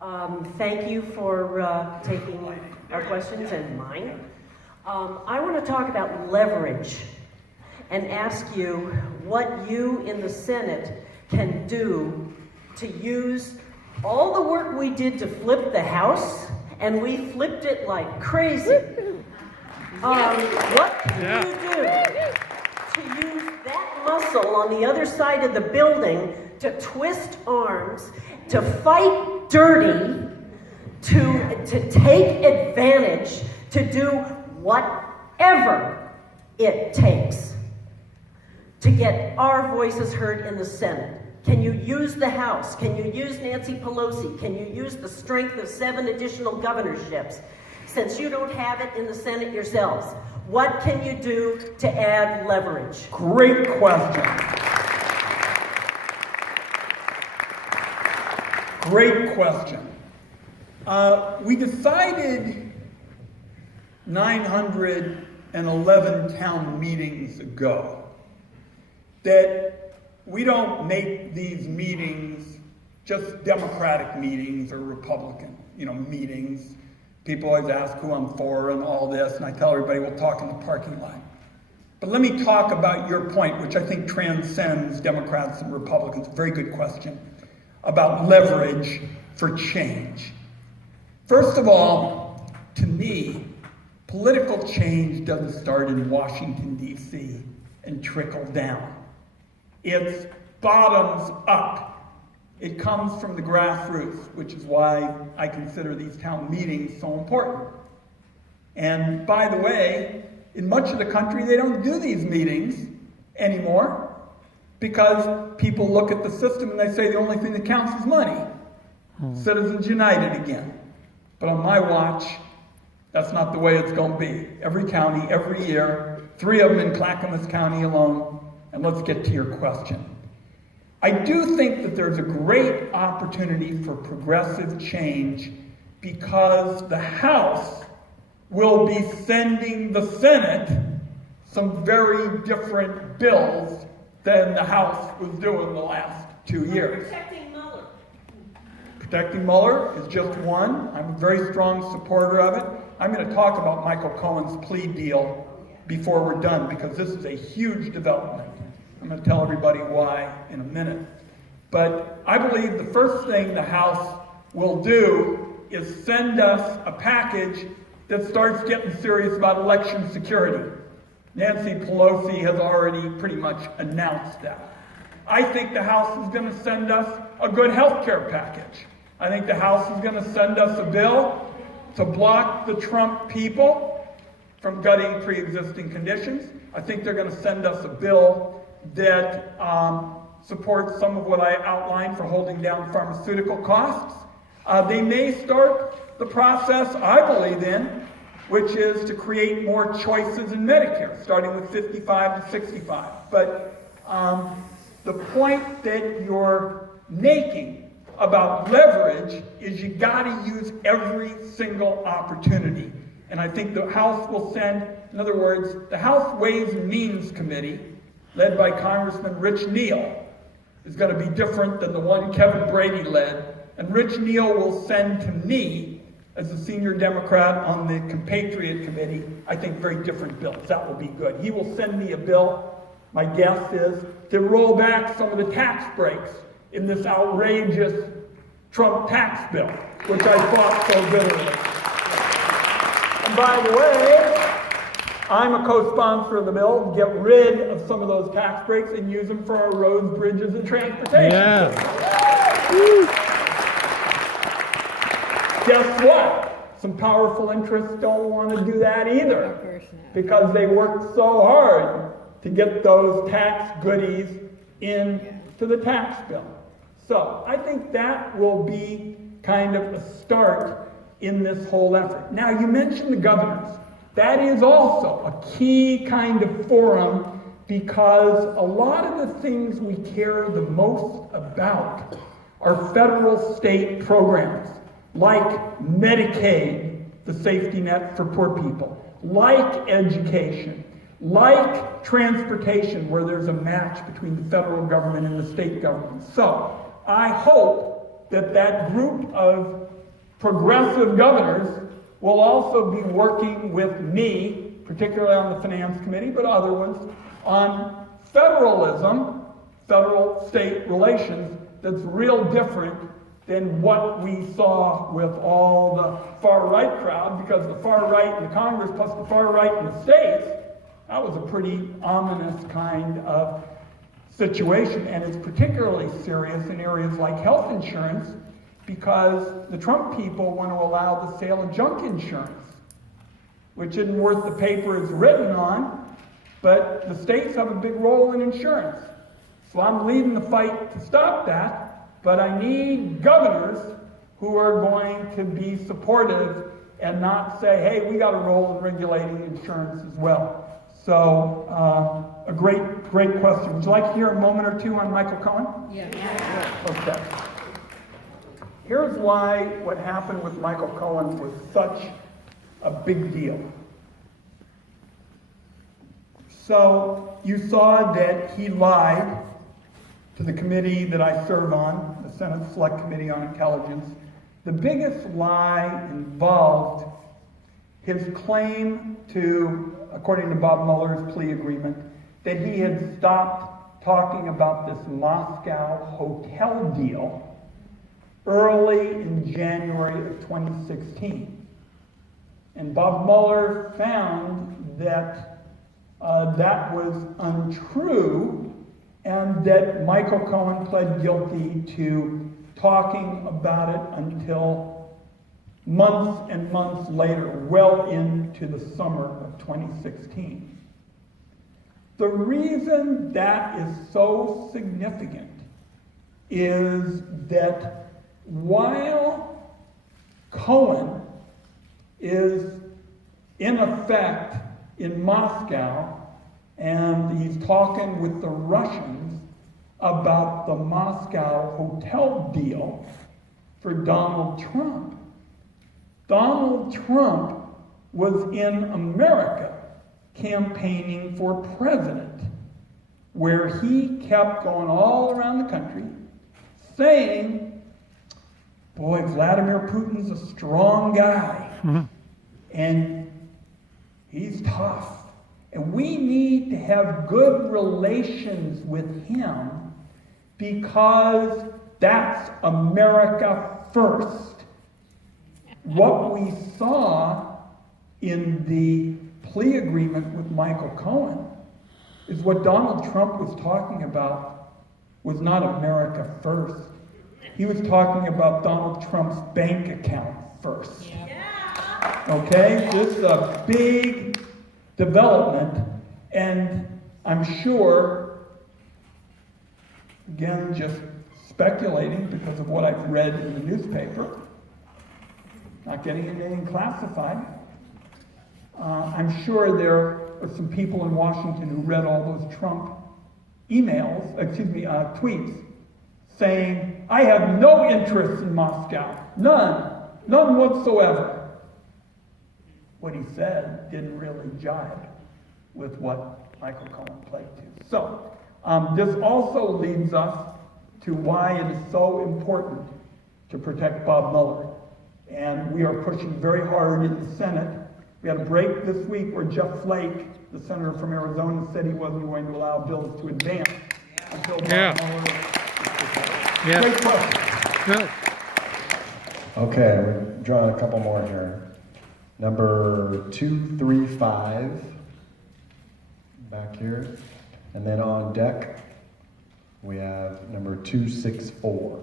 Thank you for taking our questions and mine. I want to talk about leverage and ask you what you in the Senate can do to use all the work we did to flip the House, and we flipped it like crazy. What can you do to use that muscle on the other side of the building to twist arms, to fight dirty, to take advantage, to do whatever it takes to get our voices heard in the Senate? Can you use the House? Can you use Nancy Pelosi? Can you use the strength of 7 additional governorships? Since you don't have it in the Senate yourselves, what can you do to add leverage? Great question. Great question. We decided 911 town meetings ago that we don't make these meetings just Democratic meetings or Republican, meetings. People always ask who I'm for and all this, and I tell everybody we'll talk in the parking lot. But let me talk about your point, which I think transcends Democrats and Republicans. Very good question about leverage for change. First of all, to me, political change doesn't start in Washington, D.C. and trickle down. It's bottoms up. It comes from the grassroots, which is why I consider these town meetings so important. And by the way, in much of the country, they don't do these meetings anymore because people look at the system and they say the only thing that counts is money. Citizens United again. But on my watch, that's not the way it's going to be. Every county, every year, 3 of them in Clackamas County alone. And let's get to your question. I do think that there's a great opportunity for progressive change because the House will be sending the Senate some very different bills than the House was doing the last 2 years. Protecting Mueller. Protecting Mueller is just one. I'm a very strong supporter of it. I'm going to talk about Michael Cohen's plea deal before we're done because this is a huge development. I'm going to tell everybody why in a minute. But I believe the first thing the House will do is send us a package that starts getting serious about election security. Nancy Pelosi has already pretty much announced that. I think the House is going to send us a good health care package. I think the House is going to send us a bill to block the Trump people from gutting pre-existing conditions. I think they're going to send us a bill that supports some of what I outlined for holding down pharmaceutical costs. They may start the process I believe in, which is to create more choices in Medicare, starting with 55 to 65. But the point that you're making about leverage is you got to use every single opportunity. And I think the House will send, in other words, the House Ways and Means Committee, led by Congressman Rich Neal, is going to be different than the one Kevin Brady led. And Rich Neal will send to me, as a senior Democrat on the Compatriot Committee, I think very different bills. That will be good. He will send me a bill, my guess is, to roll back some of the tax breaks in this outrageous Trump tax bill, which I fought so bitterly. And by the way, I'm a co-sponsor of the bill to get rid of some of those tax breaks and use them for our roads, bridges, and transportation. Yeah. Guess what? Some powerful interests don't want to do that either because they worked so hard to get those tax goodies into the tax bill. So I think that will be kind of a start in this whole effort. Now, you mentioned the governors. That is also a key kind of forum because a lot of the things we care the most about are federal state programs like Medicaid, the safety net for poor people, like education, like transportation, where there's a match between the federal government and the state government. So I hope that that group of progressive governors will also be working with me, particularly on the Finance Committee, but other ones, on federalism, federal-state relations, that's real different than what we saw with all the far-right crowd, because the far-right in the Congress plus the far-right in the states, that was a pretty ominous kind of situation, and it's particularly serious in areas like health insurance, because the Trump people want to allow the sale of junk insurance, which isn't worth the paper it's written on, but the states have a big role in insurance. So I'm leading the fight to stop that, but I need governors who are going to be supportive and not say, hey, we got a role in regulating insurance as well. So, a great question. Would you like to hear a moment or two on Michael Cohen? Yeah. Okay. Here's why what happened with Michael Cohen was such a big deal. So, you saw that he lied to the committee that I serve on, the Senate Select Committee on Intelligence. The biggest lie involved his claim to, according to Bob Mueller's plea agreement, that he had stopped talking about this Moscow hotel deal early in January of 2016. And Bob Mueller found that that was untrue, and that Michael Cohen pled guilty to talking about it until months and months later, well into the summer of 2016. The reason that is so significant is that while Cohen is in effect in Moscow, and he's talking with the Russians about the Moscow hotel deal for Donald Trump. Donald Trump was in America campaigning for president, where he kept going all around the country saying, boy, Vladimir Putin's a strong guy, and he's tough. And we need to have good relations with him because that's America first. What we saw in the plea agreement with Michael Cohen is what Donald Trump was talking about was not America first. He was talking about Donald Trump's bank account first. Yeah. Okay? This is a big development, and I'm sure, again, just speculating because of what I've read in the newspaper, not getting anything classified, I'm sure there are some people in Washington who read all those Trump tweets, saying, I have no interest in Moscow, none whatsoever. What he said didn't really jive with what Michael Cohen pled to. So, this also leads us to why it is so important to protect Bob Mueller. And we are pushing very hard in the Senate. We had a break this week where Jeff Flake, the senator from Arizona, said he wasn't going to allow bills to advance until Bob Mueller. Yeah. Great question. Good. Okay, we're drawing a couple more here. Number 235, back here. And then on deck, we have number 264.